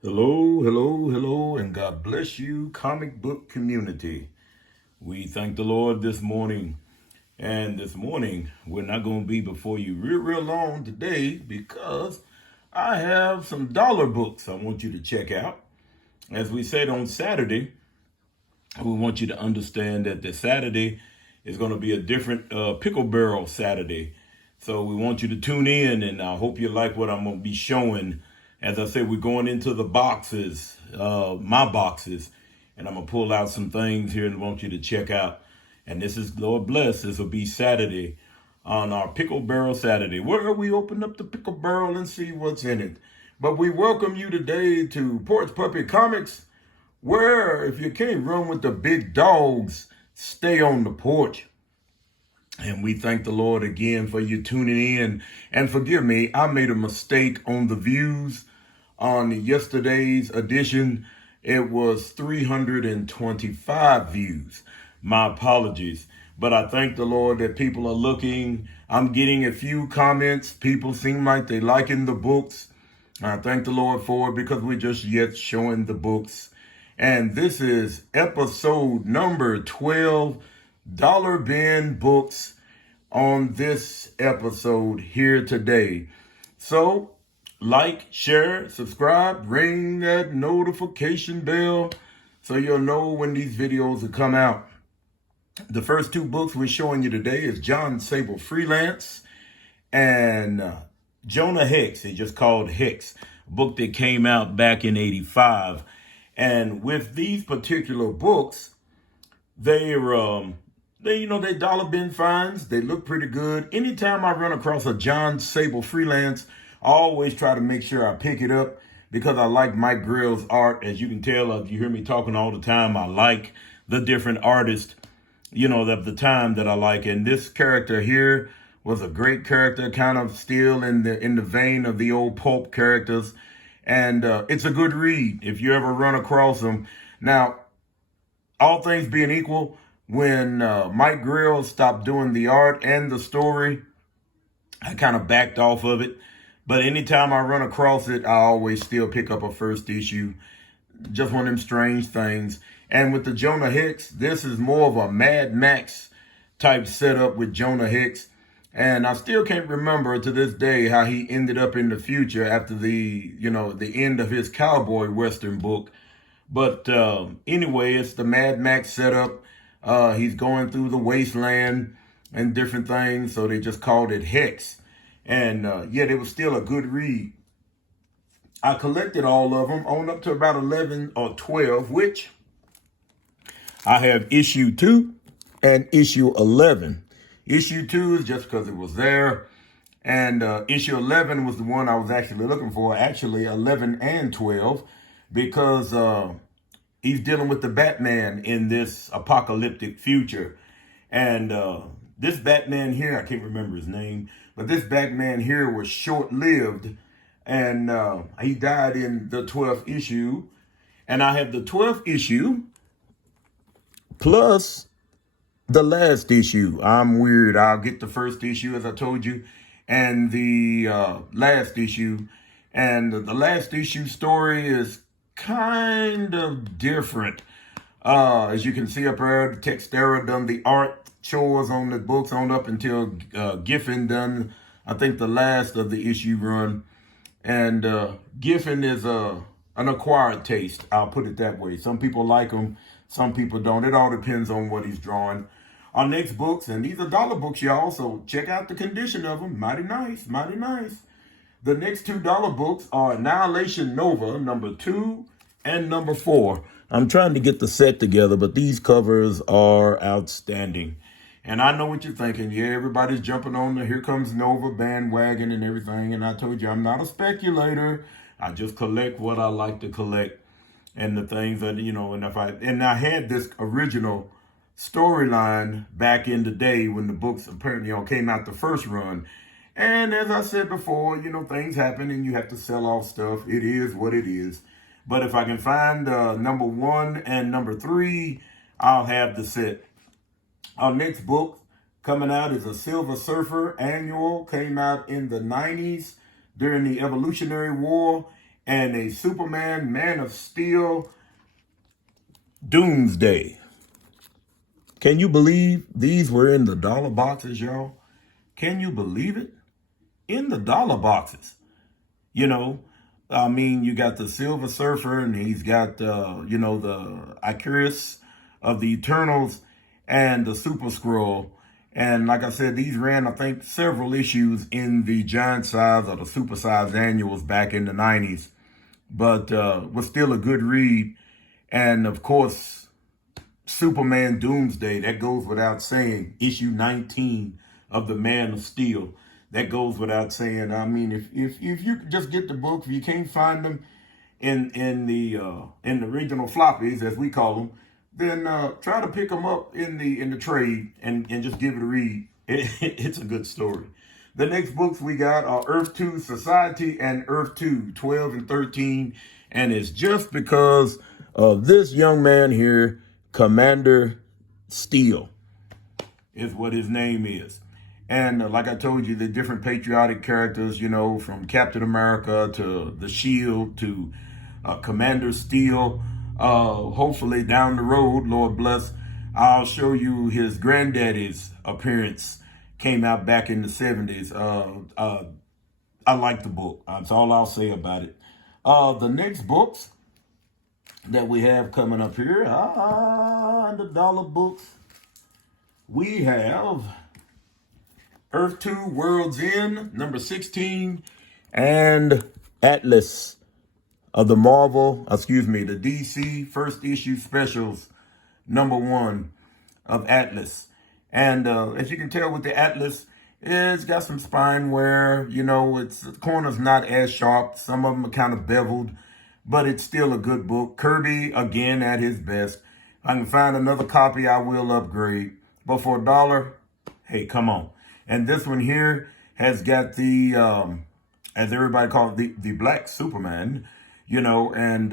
Hello, hello, hello, and God bless you, comic book community. We thank the Lord this morning. And this morning, we're not going to be before you real long today because I have some dollar books I want you to check out. As we said on Saturday, we want you to understand that the Saturday is going to be a different pickle barrel Saturday. So we want you to tune in, and I hope you like what I'm going to be showing. As I said, we're going into the boxes, my boxes, and I'm going to pull out some things here and want you to check out. And this is, Lord bless, this will be Saturday on our Pickle Barrel Saturday, where we open up the pickle barrel and see what's in it. But we welcome you today to Porch Puppy Comics, where if you can't run with the big dogs, stay on the porch. And we thank the Lord again for you tuning in. And forgive me, I made a mistake on the views on yesterday's edition. It was 325 views. My apologies. But I thank the Lord that people are looking. I'm getting a few comments. People seem like they liking the books. I thank the Lord for it because we're just yet showing the books. And this is episode number 12, Dollar Bin Books, on this episode here today. So, like, share, subscribe, ring that notification bell so you'll know when these videos will come out. The first two books we're showing you today is John Sable Freelance and Jonah Hex. They just called Hex, a book that came out back in '85. And with these particular books, they're they dollar bin finds. They look pretty good. Anytime I run across a John Sable Freelance, I always try to make sure I pick it up because I like Mike Grill's art. As you can tell, if you hear me talking all the time, I like the different artists, of the time that I like. And this character here was a great character, kind of still in the vein of the old pulp characters. And it's a good read if you ever run across them. Now, all things being equal, when Mike Grill stopped doing the art and the story, I kind of backed off of it. But anytime I run across it, I always still pick up a first issue. Just one of them strange things. And with the Jonah Hex, this is more of a Mad Max type setup with Jonah Hex. And I still can't remember to this day how he ended up in the future after the end of his cowboy western book. But anyway, it's the Mad Max setup. He's going through the wasteland and different things, so they just called it Hex. And yet it was still a good read. I collected all of them on up to about 11 or 12, which I have issue 2 and issue 11. Issue 2 is just because it was there. And issue 11 was the one I was actually looking for. Actually, 11 and 12. Because he's dealing with the Batman in this apocalyptic future. And this Batman here, I can't remember his name. But this Batman here was short-lived. And he died in the 12th issue. And I have the 12th issue plus the last issue. I'm weird. I'll get the first issue, as I told you, and the last issue. And the last issue story is kind of different. As you can see up there, Textera done the art chores on the books on up until Giffen done, I think, the last of the issue run. And Giffen is an acquired taste. I'll put it that way. Some people like him, some people don't. It all depends on what he's drawing. Our next books, and these are dollar books, y'all, so check out the condition of them. Mighty nice, mighty nice. The next $2 books are Annihilation Nova, number 2 and number 4. I'm trying to get the set together, but these covers are outstanding. And I know what you're thinking. Yeah, everybody's jumping on the Here Comes Nova bandwagon and everything. And I told you, I'm not a speculator. I just collect what I like to collect. And the things that, and I had this original storyline back in the day when the books apparently came out the first run. And as I said before, things happen and you have to sell off stuff. It is what it is. But if I can find number 1 and number 3, I'll have the set. Our next book coming out is a Silver Surfer annual. Came out in the 90s during the Evolutionary War. and a Superman, Man of Steel, Doomsday. Can you believe these were in the dollar boxes, y'all? Can you believe it? In the dollar boxes. You know, I mean, you got the Silver Surfer, and he's got, the Icarus of the Eternals and the Super Scroll. And like I said, these ran, I think, several issues in the giant size or the super size annuals back in the 90s. But was still a good read. And of course, Superman Doomsday, that goes without saying. Issue 19 of the Man of Steel. That goes without saying. I mean, if you could just get the book, if you can't find them in the original floppies, as we call them, then try to pick them up in the trade and just give it a read. It's a good story. The next books we got are Earth 2 Society and Earth 2 12 and 13, and it's just because of this young man here, Commander Steel, is what his name is. And like I told you, the different patriotic characters, you know, from Captain America to the Shield to Commander Steel. Hopefully down the road, Lord bless, I'll show you his granddaddy's appearance. Came out back in the 70s. I like the book. That's all I'll say about it. The next books that we have coming up here, the dollar books, we have Earth 2 World's End, number 16, and Atlas of the the DC first issue specials, number 1 of Atlas. And as you can tell with the Atlas, it's got some spine wear, you know, the corner's not as sharp. Some of them are kind of beveled, but it's still a good book. Kirby, again, at his best. If I can find another copy, I will upgrade. But for $1, hey, come on. And this one here has got the, as everybody calls it, the Black Superman, you know, and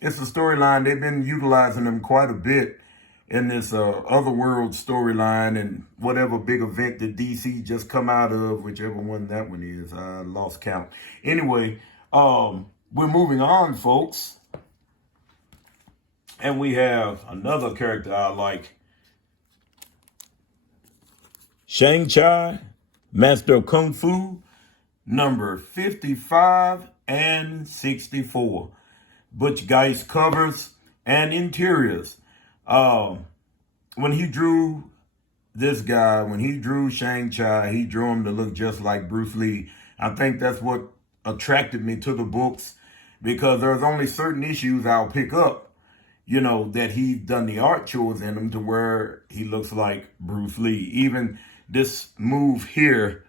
it's a storyline. They've been utilizing them quite a bit in this Otherworld storyline and whatever big event that DC just come out of, whichever one that one is. I lost count. Anyway, we're moving on, folks. And we have another character I like. Shang-Chi, Master of Kung Fu, number 55 and 64. Butch Geist covers and interiors. When he drew this guy, when he drew Shang-Chi, he drew him to look just like Bruce Lee. I think that's what attracted me to the books, because there's only certain issues I'll pick up, you know, that he's done the art chores in them to where he looks like Bruce Lee. Even this move here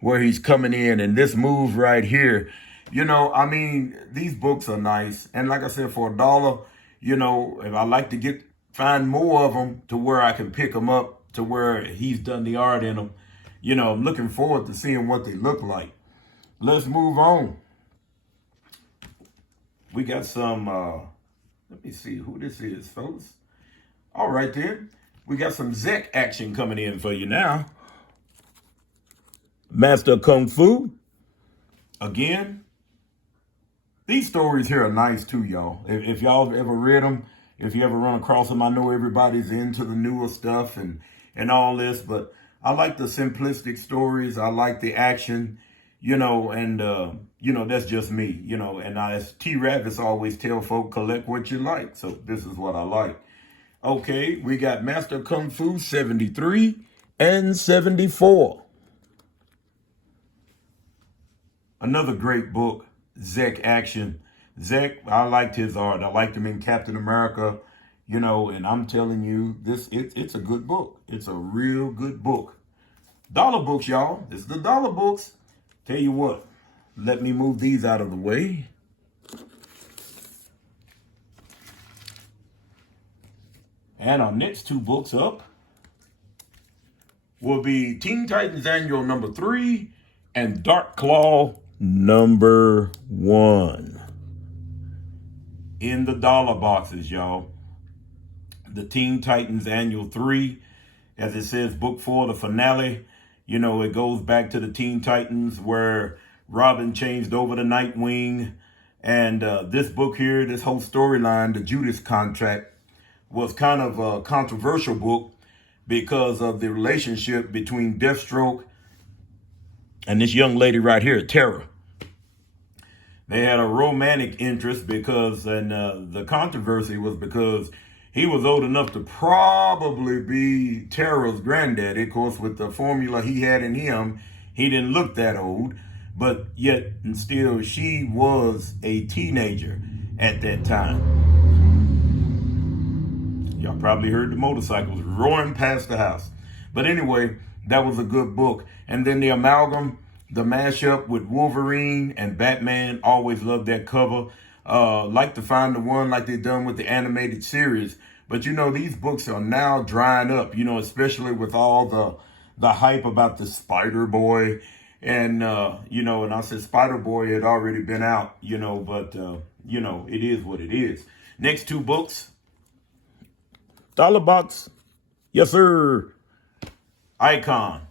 where he's coming in, and this move right here, you know, I mean, these books are nice. And like I said, for $1, you know, if I like to find more of them to where I can pick them up to where he's done the art in them, you know, I'm looking forward to seeing what they look like. Let's move on. We got some, let me see who this is, folks. All right, then. We got some Zek action coming in for you now. Master of Kung Fu. Again, these stories here are nice too, y'all. If y'all have ever read them, if you ever run across them, I know everybody's into the newer stuff and all this, but I like the simplistic stories. I like the action, you know, and, you know, that's just me, you know, and as T. Ravis always tell folk, collect what you like. So this is what I like. Okay, we got Master Kung Fu 73 and 74. Another great book, Zek Action. Zek, I liked his art. I liked him in Captain America, you know, and I'm telling you, it's a good book. It's a real good book. Dollar books, y'all. This is the dollar books. Tell you what, let me move these out of the way. And our next two books up will be Teen Titans Annual number 3 and Dark Claw number 1. In the dollar boxes, y'all. The Teen Titans Annual 3, as it says, book 4, the finale. You know, it goes back to the Teen Titans where Robin changed over to Nightwing And this book here, this whole storyline, the Judas Contract, was kind of a controversial book because of the relationship between Deathstroke and this young lady right here, Tara. They had a romantic interest because, and the controversy was because he was old enough to probably be Tara's granddaddy. Of course, with the formula he had in him, he didn't look that old, but yet and still she was a teenager at that time. Y'all probably heard the motorcycles roaring past the house. But anyway, that was a good book. And then the amalgam, the mashup with Wolverine and Batman, always loved that cover. Like to find the one like they done with the animated series. But you know, these books are now drying up, you know, especially with all the hype about the Spider-Boy. And, you know, and I said Spider-Boy had already been out, you know, but, you know, it is what it is. Next two books. Dollar Box. Yes, sir. Icon.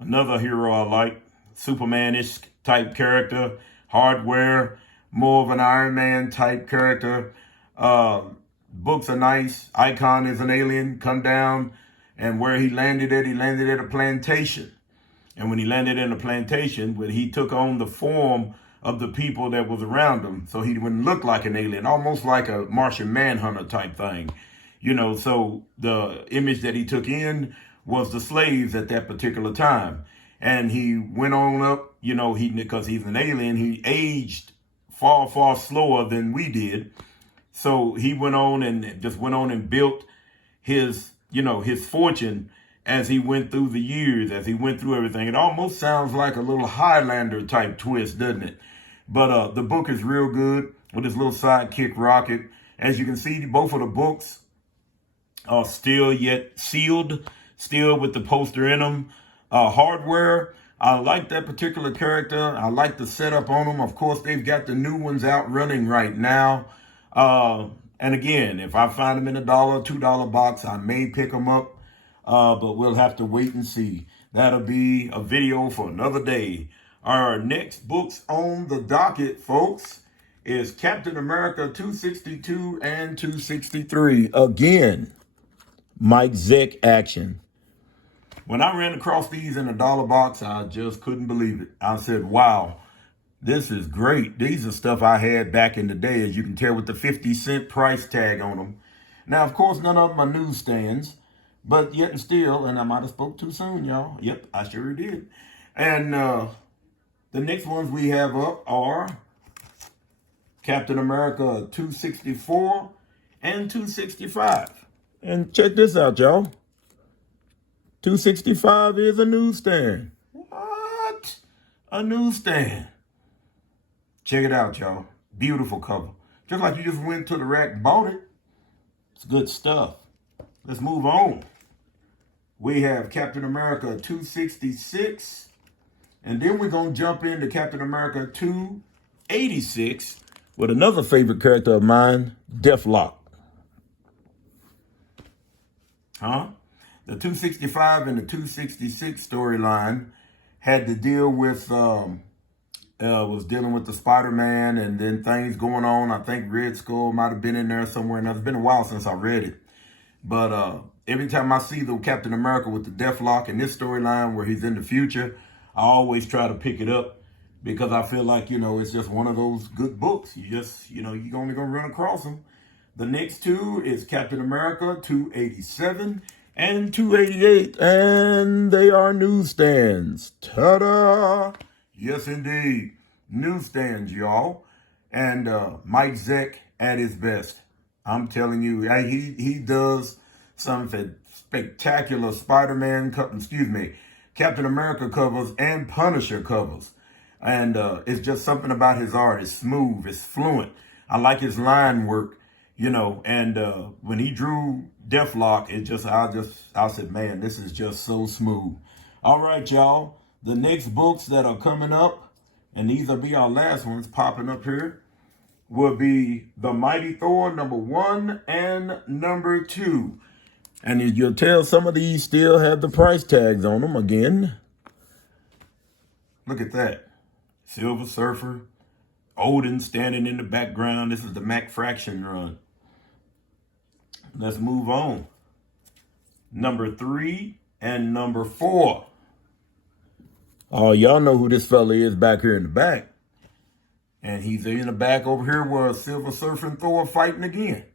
Another hero I like. Superman-ish type character. Hardware. More of an Iron Man type character. Books are nice. Icon is an alien. Come down. And where he landed at a plantation. And when he landed in a plantation, when he took on the form of the people that was around him, so he wouldn't look like an alien, almost like a Martian Manhunter type thing. You know, so the image that he took in was the slaves at that particular time. And he went on up, you know, because he's an alien, he aged far, far slower than we did. So he went on and built his, you know, his fortune as he went through the years, as he went through everything. It almost sounds like a little Highlander type twist, doesn't it? But the book is real good with his little sidekick Rocket. As you can see, both of the books are still yet sealed, still with the poster in them. Hardware, I like that particular character. I like the setup on them. Of course, they've got the new ones out running right now. And again, if I find them in $1, $2 box, I may pick them up. But we'll have to wait and see. That'll be a video for another day. Our next books on the docket, folks, is Captain America 262 and 263. Again, Mike Zeck action. When I ran across these in $1 box, I just couldn't believe it. I said, wow, this is great. These are stuff I had back in the day, as you can tell with the 50-cent price tag on them. Now, of course, none of them are newsstands. But yet and still, and I might have spoke too soon, y'all. Yep, I sure did. And the next ones we have up are Captain America 264 and 265. And check this out, y'all. 265 is a newsstand. What? A newsstand. Check it out, y'all. Beautiful cover. Just like you just went to the rack and bought it. It's good stuff. Let's move on. We have Captain America 266. And then we're going to jump into Captain America 286 with another favorite character of mine, Deathlock. The 265 and the 266 storyline had to deal with, was dealing with the Spider-Man and then things going on. I think Red Skull might have been in there somewhere. Now, it's been a while since I read it. But every time I see the Captain America with the Deathlock in this storyline where he's in the future, I always try to pick it up because I feel like, you know, it's just one of those good books. You just, you know, you're only going to run across them. The next two is Captain America 287 and 288, and they are newsstands. Ta-da! Yes, indeed. Newsstands, y'all. And Mike Zeck at his best. I'm telling you, he does some spectacular Spider-Man, Captain America covers and Punisher covers. And it's just something about his art. It's smooth, it's fluent. I like his line work, you know, and when he drew Deathlock, I said, man, this is just so smooth. All right, y'all. The next books that are coming up, and these will be our last ones popping up here, will be The Mighty Thor #1 and #2. And you'll tell some of these still have the price tags on them again. Look at that. Silver Surfer. Odin standing in the background. This is the Mac Fraction run. Let's move on. Number 3 and number 4. Oh, y'all know who this fella is back here in the back. And he's in the back over here where Silver Surfing Thor fighting again.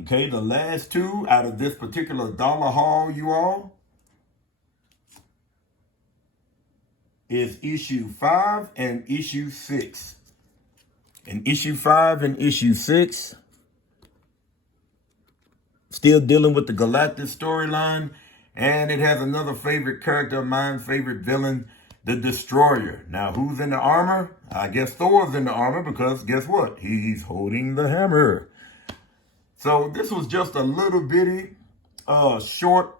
Okay, the last 2 out of this particular dollar haul, you all, is issue 5 and issue 6. And issue 5 and issue 6, still dealing with the Galactus storyline, and it has another favorite character of mine, favorite villain, the Destroyer. Now, who's in the armor? I guess Thor's in the armor because guess what? He's holding the hammer. So this was just a little bitty, short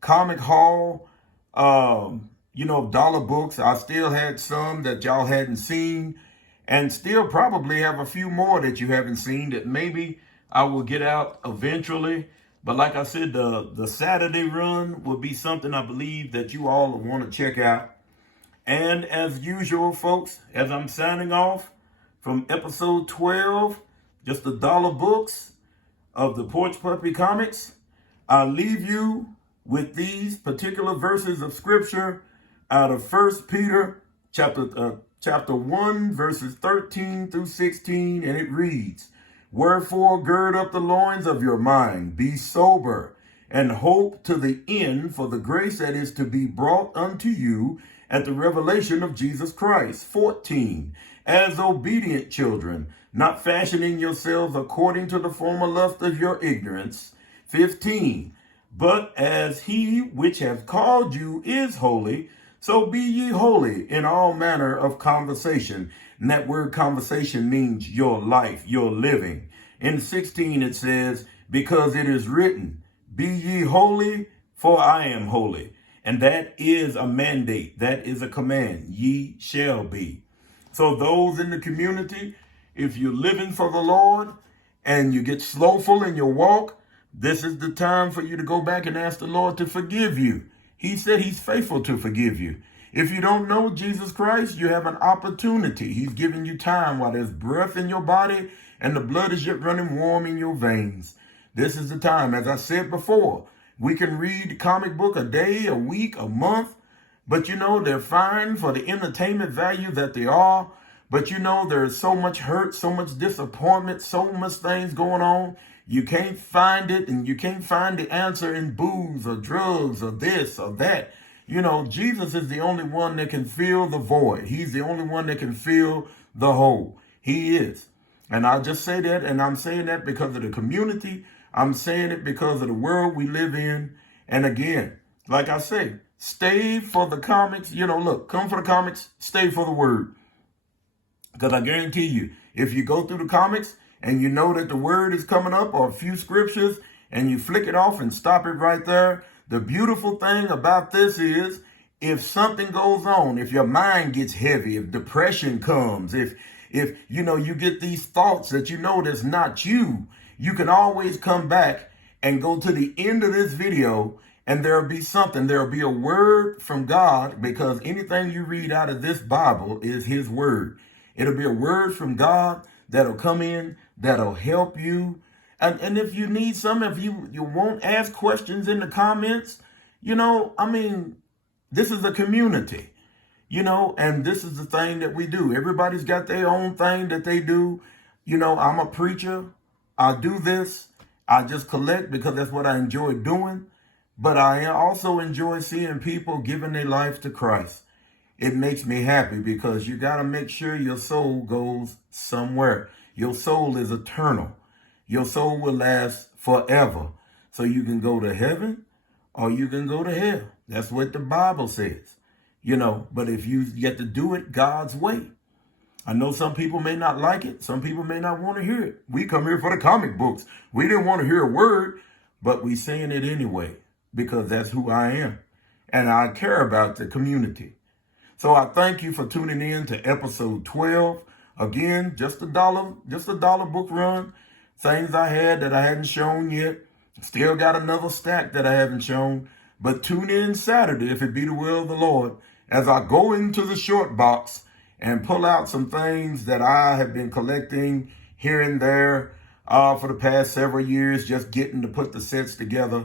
comic haul, dollar books. I still had some that y'all hadn't seen, and still probably have a few more that you haven't seen that maybe I will get out eventually. But like I said, the Saturday run will be something I believe that you all want to check out. And as usual, folks, as I'm signing off from episode 12, just the dollar books of the Porch Puppy Comics, I'll leave you with these particular verses of scripture out of 1 Peter chapter 1, verses 13 through 16, and it reads, "Wherefore gird up the loins of your mind, be sober, and hope to the end for the grace that is to be brought unto you at the revelation of Jesus Christ." 14, "As obedient children, not fashioning yourselves according to the former lust of your ignorance." 15, "But as he which hath called you is holy, so be ye holy in all manner of conversation." And that word conversation means your life, your living. In 16 it says, "Because it is written, be ye holy, for I am holy." And that is a mandate. That is a command. Ye shall be. So those in the community, if you're living for the Lord and you get slowful in your walk, this is the time for you to go back and ask the Lord to forgive you. He said he's faithful to forgive you. If you don't know Jesus Christ, you have an opportunity. He's giving you time while there's breath in your body and the blood is yet running warm in your veins. This is the time. As I said before, we can read a comic book a day, a week, a month, but they're fine for the entertainment value that they are. But there's so much hurt, so much disappointment, so much things going on. You can't find it, and you can't find the answer in booze or drugs or this or that. Jesus is the only one that can fill the void. He's the only one that can fill the hole. He is. And I'll just say that, and I'm saying that because of the community. I'm saying it because of the world we live in. And again, like I say, stay for the comics. Look, come for the comics, stay for the word. Because I guarantee you, if you go through the comics and you know that the word is coming up or a few scriptures and you flick it off and stop it right there, the beautiful thing about this is if something goes on, if your mind gets heavy, if depression comes, if you get these thoughts that that's not you, you can always come back and go to the end of this video and there'll be something. There'll be a word from God, because anything you read out of this Bible is his word. It'll be a word from God that'll come in, that'll help you. And if you need some, if you won't ask questions in the comments, this is a community, and this is the thing that we do. Everybody's got their own thing that they do. I'm a preacher. I do this. I just collect because that's what I enjoy doing. But I also enjoy seeing people giving their life to Christ. It makes me happy because you got to make sure your soul goes somewhere. Your soul is eternal. Your soul will last forever. So you can go to heaven or you can go to hell. That's what the Bible says. But if you get to do it God's way. I know some people may not like it. Some people may not want to hear it. We come here for the comic books. We didn't want to hear a word, but we saying it anyway because that's who I am. And I care about the community. So I thank you for tuning in to episode 12. Again, just a dollar book run. Things I had that I hadn't shown yet. Still got another stack that I haven't shown. But tune in Saturday, if it be the will of the Lord, as I go into the short box and pull out some things that I have been collecting here and there for the past several years, just getting to put the sets together.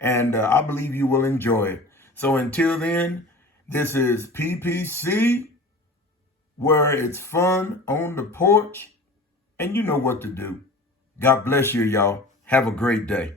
And I believe you will enjoy it. So until then, this is PPC, where it's fun on the porch, and you know what to do. God bless you, y'all. Have a great day.